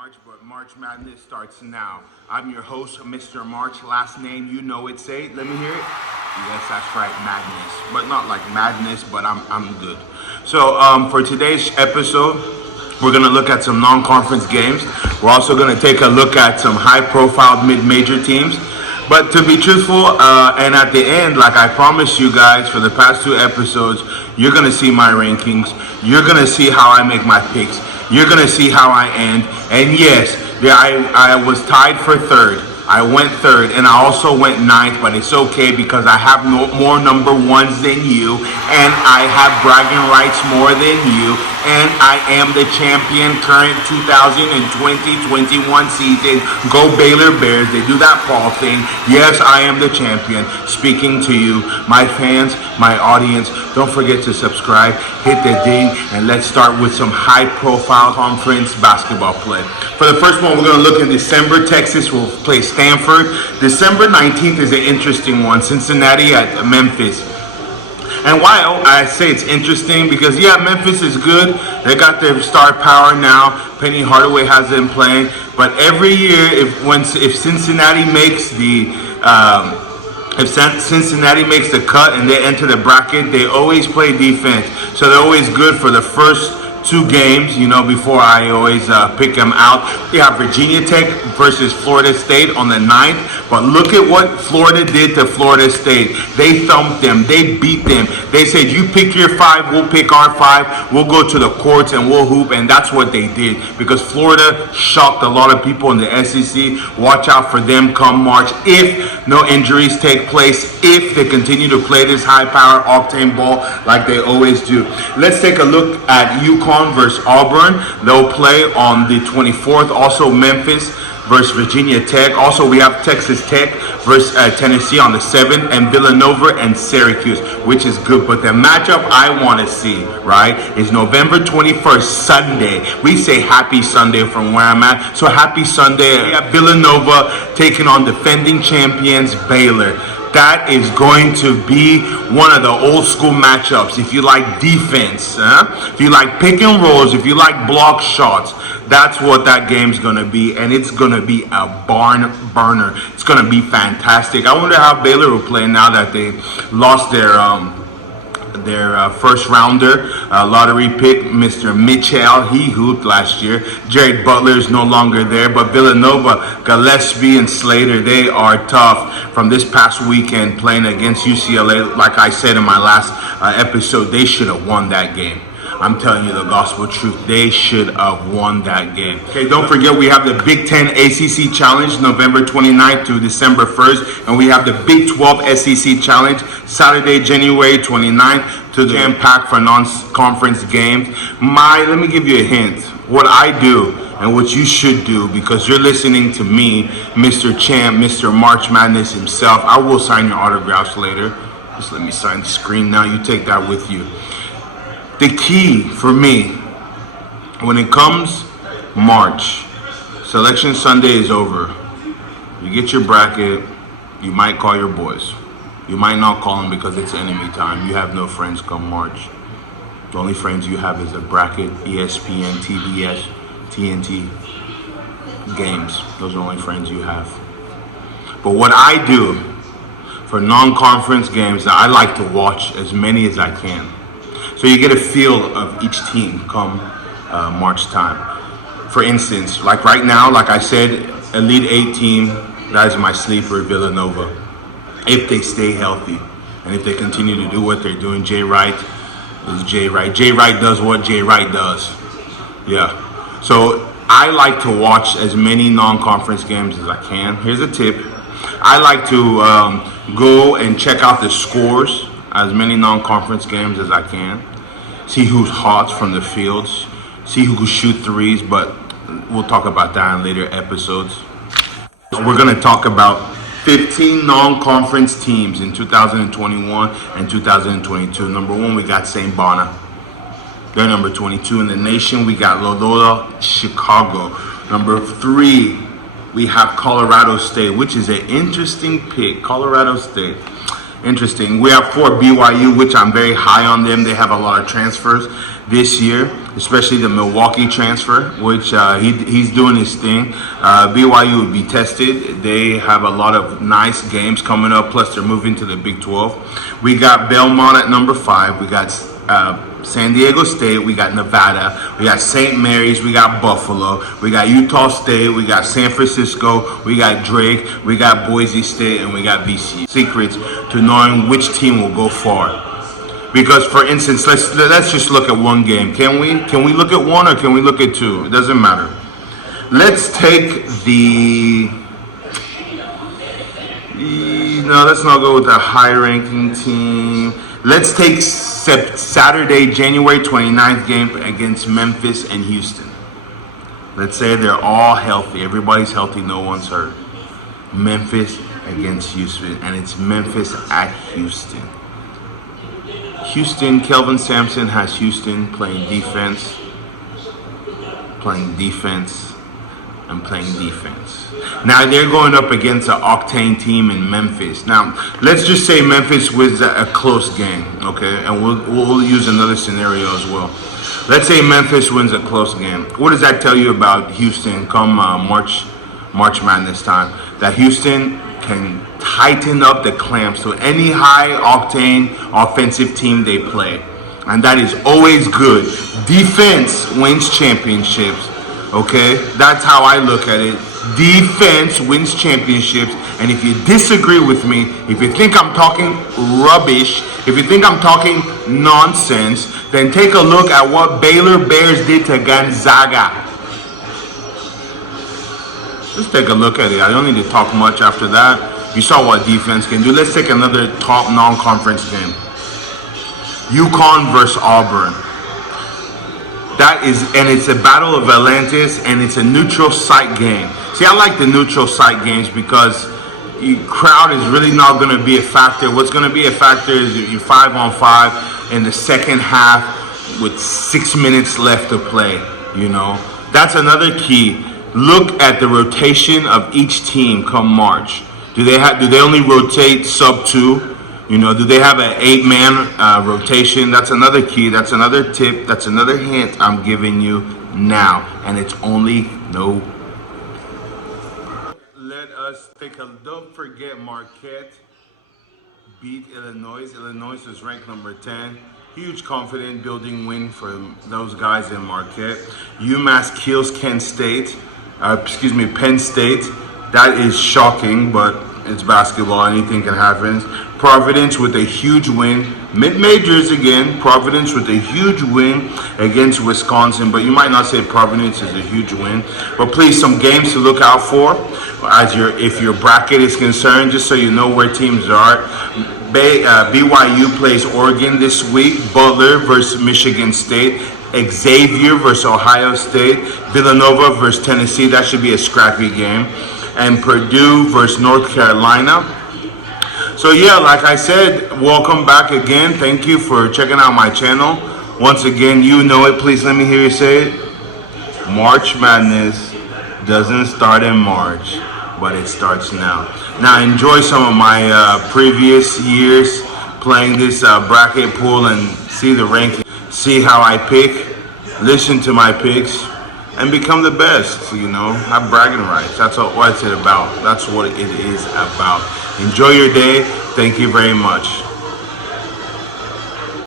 March, but March Madness starts now. I'm your host, Mr. March. Last name, you know it. Say it. Let me hear it. Yes, that's right, madness. But not like madness, but I'm good. So for today's episode, we're going to look at some non-conference games. We're also going to take a look at some high-profile mid-major teams. But to be truthful, and at the end, like I promised you guys for the past two episodes, you're going to see my rankings. You're going to see how I make my picks. You're going to see how I end. And yes, I was tied for third. I went third, and I also went ninth, but it's okay because I have more number ones than you, and I have bragging rights more than you, and I am the champion current 2020-21 season. Go Baylor Bears. They do that Paul thing. Yes, I am the champion. Speaking to you, my fans, my audience, don't forget to subscribe, hit the ding, and let's start with some high-profile conference basketball play. For the first one, we're going to look in December. Texas will play Stanford. December 19th is an interesting one. Cincinnati at Memphis. And why I say it's interesting, because yeah, Memphis is good. They got their star power now. Penny Hardaway has them playing. But every year, if Cincinnati makes Cincinnati makes the cut and they enter the bracket, they always play defense. So they're always good for the first two games, before I always pick them out. We have Virginia Tech versus Florida State on the 9th. But look at what Florida did to Florida State. They thumped them. They beat them. They said, you pick your five, we'll pick our five. We'll go to the courts and we'll hoop. And that's what they did, because Florida shocked a lot of people in the SEC. Watch out for them come March. If no injuries take place, if they continue to play this high-power octane ball like they always do. Let's take a look at UConn versus Auburn. They'll play on the 24th. Also Memphis versus Virginia Tech. Also we have Texas Tech versus Tennessee on the 7th, and Villanova and Syracuse, which is good. But the matchup I want to see, right, is November 21st, Sunday. We say happy Sunday from where I'm at. So happy Sunday. We have Villanova taking on defending champions Baylor. That is going to be one of the old school matchups. If you like defense, if you like pick and rolls, if you like block shots, that's what that game's going to be. And it's going to be a barn burner. It's going to be fantastic. I wonder how Baylor will play now that they lost their first rounder, lottery pick, Mr. Mitchell. He hooped last year. Jared Butler is no longer there, but Villanova, Gillespie, and Slater, they are tough. From this past weekend playing against UCLA, like I said in my last episode, they should have won that game. I'm telling you the gospel truth. They should have won that game. Okay, don't forget we have the Big Ten ACC Challenge November 29th to December 1st. And we have the Big 12 SEC Challenge Saturday, January 29th to the jam-packed for non-conference games. Let me give you a hint. What I do and what you should do, because you're listening to me, Mr. Champ, Mr. March Madness himself. I will sign your autographs later. Just let me sign the screen now. You take that with you. The key for me, when it comes March, Selection Sunday is over. You get your bracket, you might call your boys. You might not call them because it's enemy time. You have no friends come March. The only friends you have is a bracket, ESPN, TBS, TNT games. Those are the only friends you have. But what I do for non-conference games, I like to watch as many as I can. So you get a feel of each team come March time. For instance, like right now, like I said, Elite 8 team, that is my sleeper, Villanova. If they stay healthy and if they continue to do what they're doing, Jay Wright is Jay Wright. Jay Wright does what Jay Wright does. Yeah. So I like to watch as many non-conference games as I can. Here's a tip. I like to go and check out the scores as many non-conference games as I can. See who's hot from the fields. See who can shoot threes, but we'll talk about that in later episodes. We're going to talk about 15 non-conference teams in 2021 and 2022. Number 1, we got St. Bona. They're number 22 in the nation. We got Loyola Chicago. Number 3, we have Colorado State, which is an interesting pick. Colorado State. Interesting. We have for BYU, which I'm very high on them. They have a lot of transfers this year, especially the Milwaukee transfer, which he's doing his thing. BYU would be tested. They have a lot of nice games coming up, plus they're moving to the Big 12. We got Belmont at number 5. We got San Diego State, we got Nevada, we got St. Mary's, we got Buffalo, we got Utah State, we got San Francisco, we got Drake, we got Boise State, and we got BC. Secrets to knowing which team will go far. Because, for instance, let's just look at one game. Can we look at one or can we look at two? It doesn't matter. Let's take let's not go with a high-ranking team. Let's take Saturday, January 29th game against Memphis and Houston. Let's say they're all healthy. Everybody's healthy. No one's hurt. Memphis against Houston. And it's Memphis at Houston. Kelvin Sampson has Houston playing defense, and playing defense. Now they're going up against an octane team in Memphis. Now let's just say Memphis wins a close game, okay? And we'll use another scenario as well. Let's say Memphis wins a close game. What does that tell you about Houston come March Madness time? That Houston can tighten up the clamps to any high octane offensive team they play, and that is always good. Defense wins championships. Okay, that's how I look at it. Defense wins championships. And if you disagree with me, if you think I'm talking rubbish, if you think I'm talking nonsense, then take a look at what Baylor Bears did to Gonzaga. Just take a look at it. I don't need to talk much after that. You saw what defense can do. Let's take another top non-conference game. UConn versus Auburn. It's a battle of Atlantis, and it's a neutral site game. See, I like the neutral site games because crowd is really not going to be a factor. What's going to be a factor is you're 5-on-5 in the second half with 6 minutes left to play. That's another key. Look at the rotation of each team come March. Do they only rotate sub 2? Do they have an 8-man rotation? That's another key. That's another tip. That's another hint I'm giving you now. And it's only no. Let us don't forget Marquette beat Illinois. Illinois was ranked number 10. Huge confident building win for those guys in Marquette. UMass kills Penn State. That is shocking, but it's basketball. Anything can happen. Providence with a huge win. Mid-majors again. Providence with a huge win against Wisconsin. But you might not say Providence is a huge win. But please, some games to look out for if your bracket is concerned, just so you know where teams are. BYU plays Oregon this week. Butler versus Michigan State. Xavier versus Ohio State. Villanova versus Tennessee. That should be a scrappy game. And Purdue versus North Carolina. So yeah, like I said, welcome back again. Thank you for checking out my channel. Once again, you know it. Please let me hear you say it. March Madness doesn't start in March, but it starts now. Now enjoy some of my previous years playing this bracket pool and see the ranking. See how I pick. Listen to my picks. And become the best, have bragging rights. That's what it's about. That's what it is about. Enjoy your day. Thank you very much.